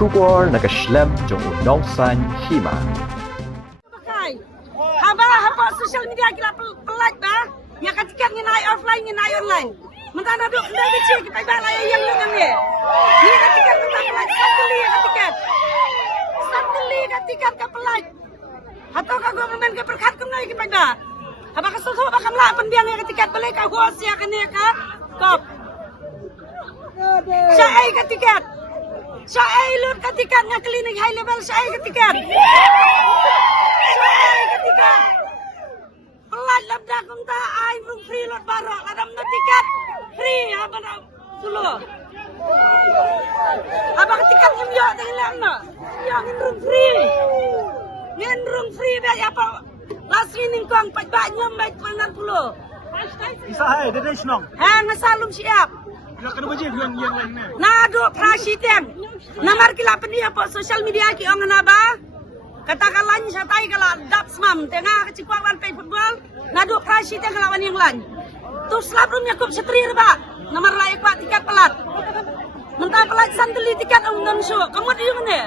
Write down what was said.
出国那个 Schlemm 中有san hima. Haba haba social media kita pelat ba? Yang katikan nginai offline nginai online. Mentana duk dari cik kita balai yang dengan ni. Ni katikan mentana pelat santeli katikan. Santeli katikan ke pelat. Atau ka government ke perkat ke ngai kita ba? Haba ka susu ba kamla pendiang yang katikan balik ka huas ya kan ya ka? Kop. Syai katikan. Syai lut katikan nga klinik high level syai katikan. Pelat labda kumta ai room free lot barok adam no tiket free apa na dulu apa tiket ngyo dengan no yang room free ba apa last ini kong pajak nyom baik panan pulo isa hai dede snong ha ngasalum siap ya kena baje yang lain ne na do prasitem namar kila peni apa social media ki ong na ba katakanlah saya tahu kalau datsmam tengah kecikuan pay football nadu prasi tengah lawan yang lain tu selaprumnya kup setrir pak nomor layak pak tiket pelat mentah pelat santeli tiket umum show kamu di mana